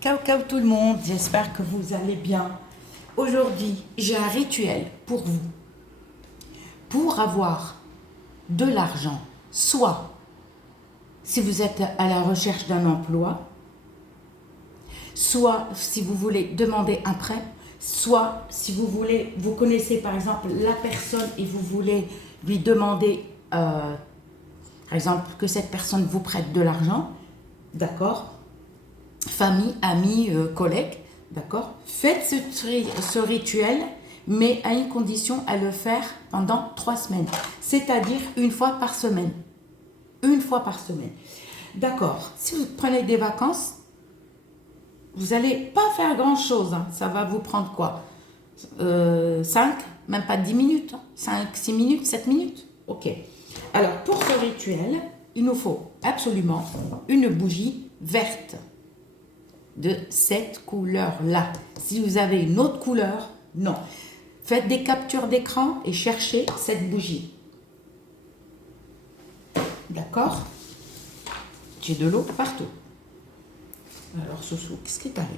Ciao tout le monde, j'espère que vous allez bien. Aujourd'hui, j'ai un rituel pour vous. Pour avoir de l'argent, soit si vous êtes à la recherche d'un emploi, soit si vous voulez demander un prêt, soit si vous voulez, vous connaissez par exemple la personne et vous voulez lui demander, par exemple, que cette personne vous prête de l'argent, d'accord? Famille, amis, collègues, d'accord? Faites ce rituel, mais à une condition, à le faire pendant 3 semaines, c'est-à-dire une fois par semaine. Une fois par semaine. D'accord. Si vous prenez des vacances, vous n'allez pas faire grand-chose. Hein. Ça va vous prendre quoi 5, même pas 10 minutes. 5, 6 minutes, 7 minutes. Ok. Alors, pour ce rituel, il nous faut absolument une bougie verte de cette couleur-là. Si vous avez une autre couleur, non. Faites des captures d'écran et cherchez cette bougie. D'accord? J'ai de l'eau partout. Alors, Soso, qu'est-ce qui t'arrive?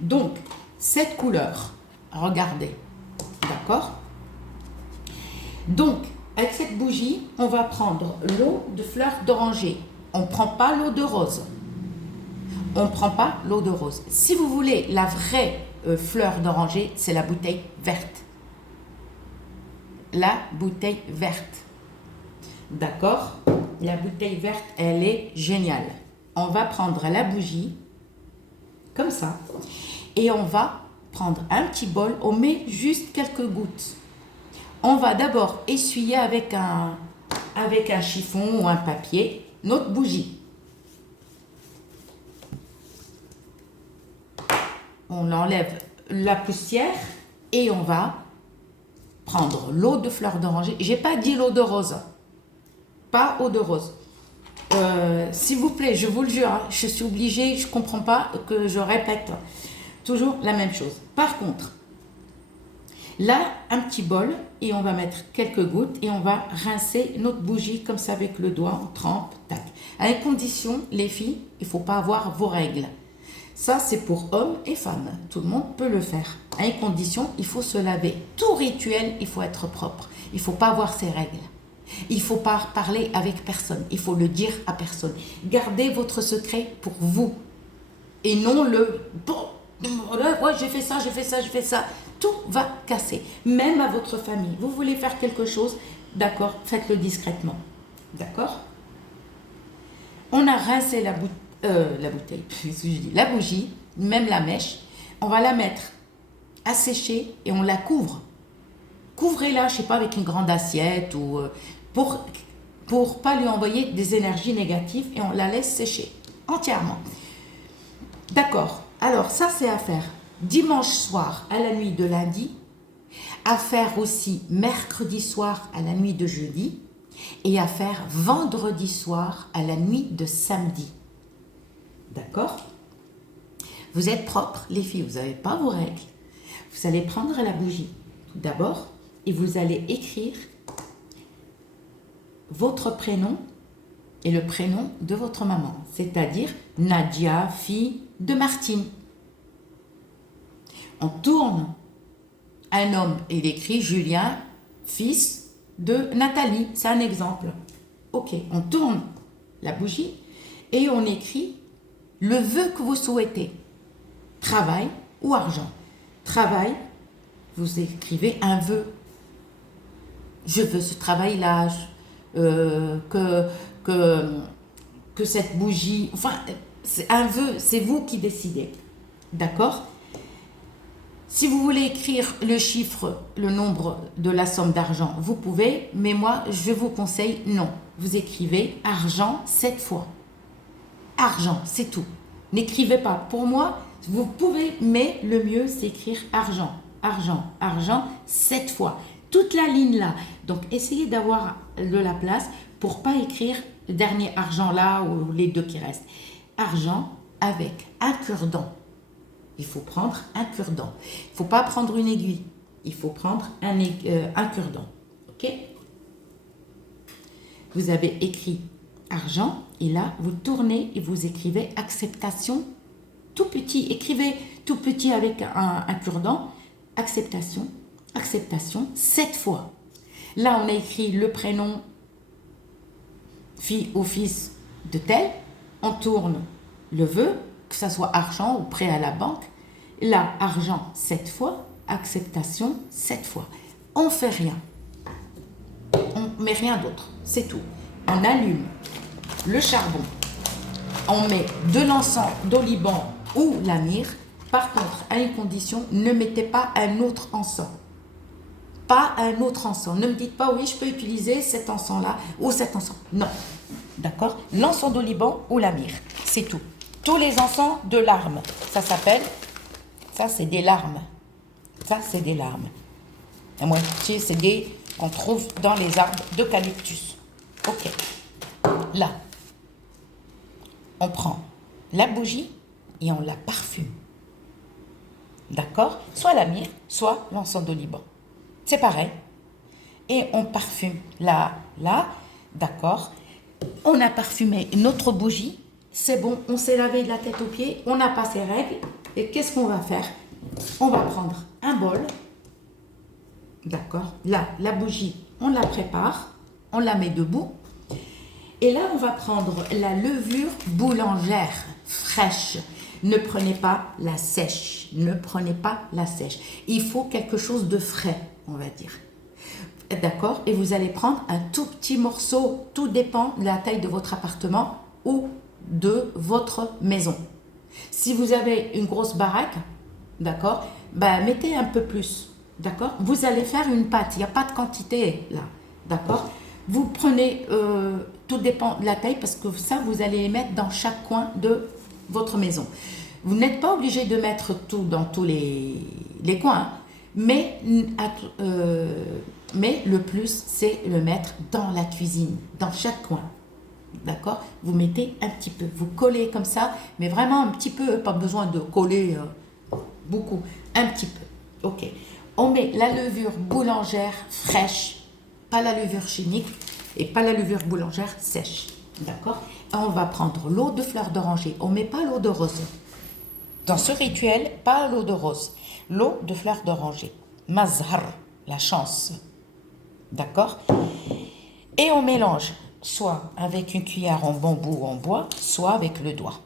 Donc, cette couleur, regardez. D'accord? Donc, avec cette bougie, on va prendre l'eau de fleur d'oranger. On ne prend pas l'eau de rose. On ne prend pas l'eau de rose. Si vous voulez la vraie fleur d'oranger, c'est la bouteille verte. La bouteille verte. D'accord? La bouteille verte, elle est géniale. On va prendre la bougie, comme ça, et on va prendre un petit bol, on met juste quelques gouttes. On va d'abord essuyer avec un chiffon ou un papier notre bougie. On enlève la poussière et on va prendre l'eau de fleur d'oranger. J'ai pas dit l'eau de rose. Pas eau de rose. S'il vous plaît, je vous le jure, hein, je suis obligée, je ne comprends pas que je répète toujours la même chose. Par contre, là, un petit bol et on va mettre quelques gouttes et on va rincer notre bougie comme ça avec le doigt, on trempe, tac. À une condition, les filles, il ne faut pas avoir vos règles. Ça, c'est pour hommes et femmes. Tout le monde peut le faire. À une condition, il faut se laver. Tout rituel, il faut être propre. Il ne faut pas avoir ses règles. Il ne faut pas parler avec personne. Il faut le dire à personne. Gardez votre secret pour vous. Et non le... Bon, ouais, j'ai fait ça, j'ai fait ça, j'ai fait ça. Tout va casser. Même à votre famille. Vous voulez faire quelque chose, d'accord, faites-le discrètement. D'accord? On a rincé la bouteille, qu'est-ce que je dis, la bougie, même la mèche. On va la mettre à sécher et on la couvre. Couvrez-la, je sais pas, avec une grande assiette ou pour pas lui envoyer des énergies négatives et on la laisse sécher entièrement. D'accord. Alors ça c'est à faire dimanche soir à la nuit de lundi, à faire aussi mercredi soir à la nuit de jeudi et à faire vendredi soir à la nuit de samedi. D'accord? Vous êtes propres, les filles, vous n'avez pas vos règles. Vous allez prendre la bougie tout d'abord et vous allez écrire votre prénom et le prénom de votre maman, c'est-à-dire Nadia, fille de Martine. On tourne. Un homme, il écrit Julien, fils de Nathalie, c'est un exemple. Ok, on tourne la bougie et on écrit le vœu que vous souhaitez. Travail ou argent. Travail, vous écrivez un vœu. Je veux ce travail-là, que cette bougie, enfin, c'est un vœu, c'est vous qui décidez. D'accord? Si vous voulez écrire le chiffre, le nombre de la somme d'argent, vous pouvez, mais moi, je vous conseille non. Vous écrivez argent 7 fois. Argent, c'est tout. N'écrivez pas. Pour moi, vous pouvez, mais le mieux, c'est écrire argent, argent, argent 7 fois. Toute la ligne là. Donc, essayez d'avoir de la place pour pas écrire le dernier argent là ou les deux qui restent. Argent avec un cure-dent. Il faut prendre un cure-dent. Il ne faut pas prendre une aiguille. Il faut prendre un cure-dent. Ok? Vous avez écrit argent et là, vous tournez et vous écrivez acceptation tout petit, écrivez tout petit avec un cure-dent, acceptation, acceptation, 7 fois. Là, on a écrit le prénom, fille ou fils de tel, on tourne le vœu, que ça soit argent ou prêt à la banque. Là, argent 7 fois, acceptation 7 fois. On fait rien. On met rien d'autre, c'est tout. On allume le charbon. On met de l'encens d'oliban ou la myrrhe. Par contre, à une condition, ne mettez pas un autre encens. Pas un autre encens. Ne me dites pas, oui, je peux utiliser cet encens-là ou cet encens. Non. D'accord? L'encens d'oliban ou la myrrhe. C'est tout. Tous les encens de larmes. Ça s'appelle, ça c'est des larmes. Ça c'est des larmes. La moitié, c'est des qu'on trouve dans les arbres d'eucalyptus. Ok. Là, on prend la bougie et on la parfume. D'accord? Soit la myrrhe, soit l'encens d'oliban. C'est pareil. Et on parfume là, d'accord? On a parfumé notre bougie. C'est bon, on s'est lavé de la tête aux pieds, on n'a pas ses règles. Et qu'est-ce qu'on va faire? On va prendre un bol. D'accord? Là, la bougie, on la prépare, on la met debout. Et là, on va prendre la levure boulangère fraîche. Ne prenez pas la sèche. Ne prenez pas la sèche. Il faut quelque chose de frais, on va dire. D'accord? Et vous allez prendre un tout petit morceau. Tout dépend de la taille de votre appartement ou de votre maison. Si vous avez une grosse baraque, d'accord, ben, mettez un peu plus. D'accord? Vous allez faire une pâte. Il n'y a pas de quantité là. D'accord? Vous prenez, tout dépend de la taille parce que ça, vous allez les mettre dans chaque coin de votre maison. Vous n'êtes pas obligé de mettre tout dans tous les coins, hein, mais le plus, c'est le mettre dans la cuisine, dans chaque coin. D'accord? Vous mettez un petit peu, vous collez comme ça, mais vraiment un petit peu, pas besoin de coller beaucoup, un petit peu. Ok. On met la levure boulangère fraîche, pas la levure chimique et pas la levure boulangère sèche. D'accord? Et on va prendre l'eau de fleur d'oranger. On ne met pas l'eau de rose. Dans ce rituel, pas l'eau de rose. L'eau de fleur d'oranger. Mazhar, la chance. D'accord? Et on mélange soit avec une cuillère en bambou ou en bois, soit avec le doigt.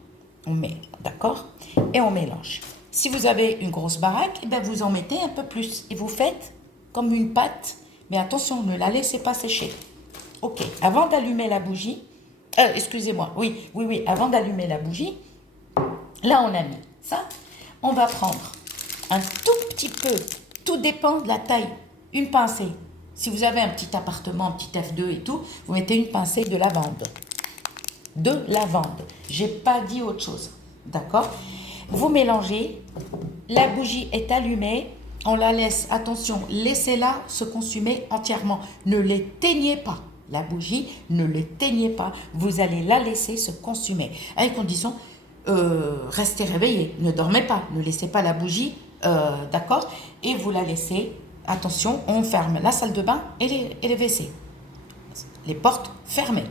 On met, d'accord? Et on mélange. Si vous avez une grosse baraque, eh bien vous en mettez un peu plus. Et vous faites comme une pâte. Mais attention, ne la laissez pas sécher. Ok, avant d'allumer la bougie, excusez-moi, oui, avant d'allumer la bougie, là on a mis ça. On va prendre un tout petit peu, tout dépend de la taille, une pincée. Si vous avez un petit appartement, un petit F2 et tout, vous mettez une pincée de lavande. De lavande. J'ai pas dit autre chose. D'accord? Vous mélangez, la bougie est allumée, on la laisse, attention, laissez-la se consumer entièrement. Ne l'éteignez pas. La bougie, ne l'éteignez pas. Vous allez la laisser se consumer. À une condition, restez réveillé. Ne dormez pas. Ne laissez pas la bougie, d'accord? Et vous la laissez, attention, on ferme la salle de bain et les WC. Les portes fermées.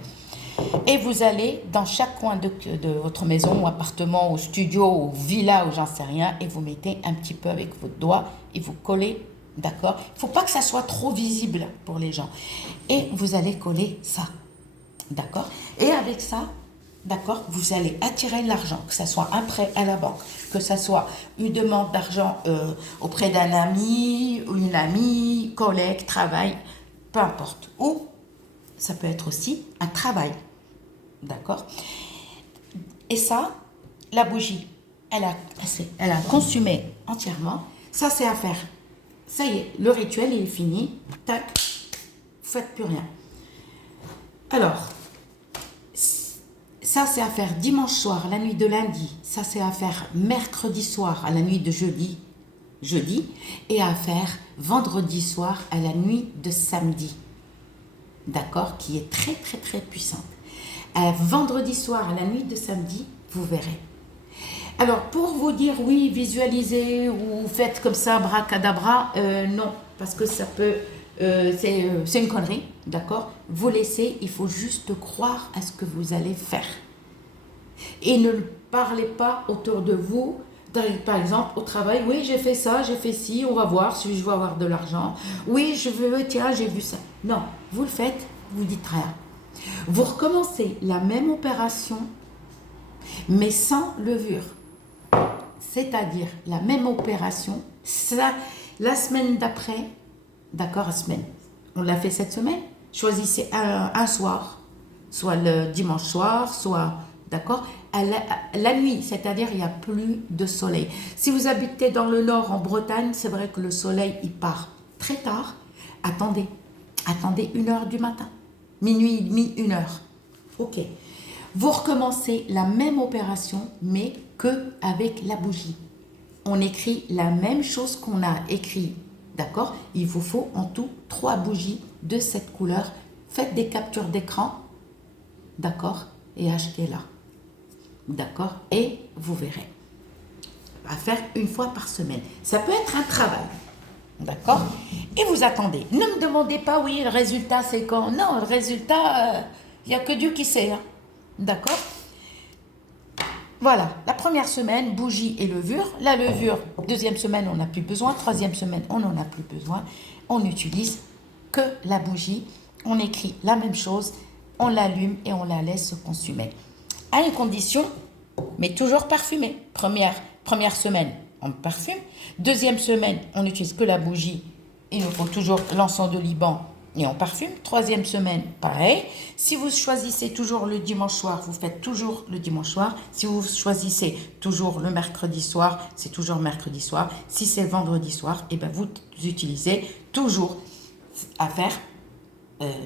Et vous allez dans chaque coin de votre maison ou appartement ou studio ou villa ou j'en sais rien et vous mettez un petit peu avec votre doigt et vous collez, d'accord? Il ne faut pas que ça soit trop visible pour les gens. Et vous allez coller ça, d'accord? Et avec ça, d'accord, vous allez attirer l'argent, que ce soit un prêt à la banque, que ce soit une demande d'argent auprès d'un ami, ou une amie, collègue, travail, peu importe. Ou ça peut être aussi un travail. D'accord? Et ça, la bougie, elle a consumé entièrement. Ça, c'est à faire. Ça y est, le rituel il est fini. Tac, vous faites plus rien. Alors, ça, c'est à faire dimanche soir, la nuit de lundi. Ça, c'est à faire mercredi soir, à la nuit de jeudi. Et à faire vendredi soir, à la nuit de samedi. D'accord? Qui est très, très, très puissante. Vendredi soir, à la nuit de samedi, vous verrez. Alors, pour vous dire, oui, visualisez ou faites comme ça, bracadabra, non, parce que ça peut, c'est une connerie, d'accord? Vous laissez, il faut juste croire à ce que vous allez faire. Et parlez pas autour de vous. Par exemple, au travail, oui, j'ai fait ça, j'ai fait ci, on va voir si je veux avoir de l'argent. Oui, je veux, tiens, j'ai vu ça. Non, vous le faites, vous dites rien. Vous recommencez la même opération, mais sans levure. C'est-à-dire la même opération, ça, la semaine d'après, d'accord, semaine. On l'a fait cette semaine. Choisissez un soir, soit le dimanche soir, soit, d'accord, la nuit, c'est-à-dire il n'y a plus de soleil. Si vous habitez dans le nord, en Bretagne, c'est vrai que le soleil, il part très tard. Attendez 1h du matin, minuit et demi, 1h. Ok. Vous recommencez la même opération, mais que avec la bougie. On écrit la même chose qu'on a écrit, d'accord? Il vous faut en tout 3 bougies de cette couleur. Faites des captures d'écran, d'accord? Et achetez-la, d'accord? Et vous verrez. À faire une fois par semaine. Ça peut être un travail, d'accord? Et vous attendez. Ne me demandez pas, oui, le résultat c'est quand? Non, le résultat, il n'y a que Dieu qui sait, hein. D'accord? Voilà, la première semaine, bougie et levure. La levure, deuxième semaine, on n'a plus besoin. Troisième semaine, on n'en a plus besoin. On n'utilise que la bougie. On écrit la même chose, on l'allume et on la laisse se consumer. À une condition, mais toujours parfumée. Première semaine, on parfume. Deuxième semaine, on n'utilise que la bougie. Il nous faut toujours l'encens de Liban et on parfume. Troisième semaine, pareil. Si vous choisissez toujours le dimanche soir, vous faites toujours le dimanche soir. Si vous choisissez toujours le mercredi soir, c'est toujours mercredi soir. Si c'est le vendredi soir, et ben vous utilisez toujours à faire.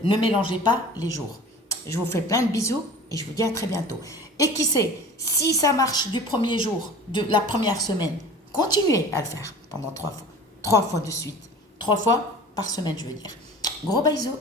Ne mélangez pas les jours. Je vous fais plein de bisous et je vous dis à très bientôt. Et qui sait, si ça marche du premier jour, de la première semaine, continuez à le faire pendant 3 fois. 3 fois de suite. 3 fois par semaine, je veux dire. Gros bisous.